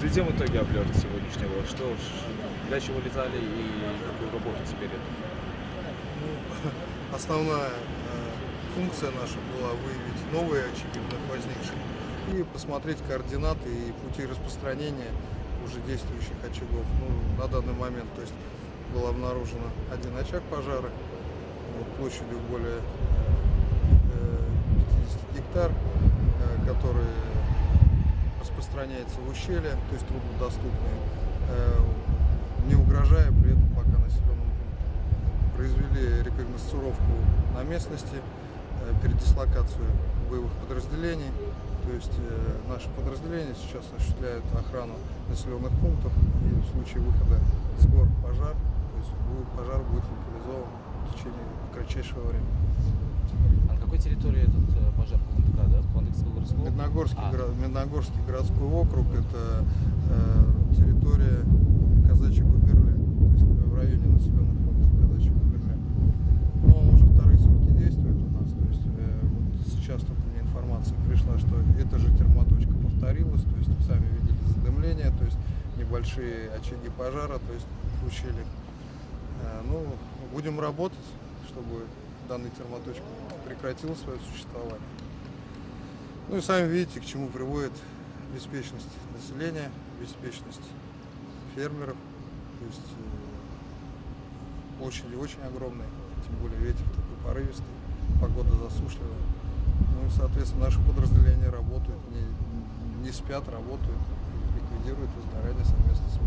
Подведем итоги облета сегодняшнего. Что ж, для чего летали и какую работу теперь это? Ну, основная функция наша была выявить новые очаги вновь возникшие и посмотреть координаты и пути распространения уже действующих очагов. Ну, на данный момент, то есть, был обнаружен один очаг пожара площадью более 50 гектар, который распространяется в ущелье, то есть труднодоступные, не угрожая при этом пока населенному пункту. Произвели рекогносцировку на местности, передислокацию боевых подразделений. То есть наши подразделения сейчас осуществляют охрану населенных пунктов, и в случае выхода с гор пожар, то есть пожар будет локализован в течение кратчайшего времени. А на какой территории этот пожар КВНДК, да? Квандыкского городского? Медногорский городской округ, это территория Казачьей губернии, то есть в районе населенных пунктов Казачьей губернии. Но он уже вторые сутки действует у нас, то есть вот сейчас только мне информация пришла, что эта же термоточка повторилась, то есть вы сами видели задымление, то есть небольшие очаги пожара, то есть в ущельях. Ну, будем работать, чтобы данная термоточка прекратила свое существование. Ну и сами видите, к чему приводит беспечность населения, беспечность фермеров. То есть очереди очень огромные, тем более ветер такой порывистый, погода засушливая. Ну и, соответственно, наши подразделения работают, не спят, работают, ликвидируют возгорание совместно с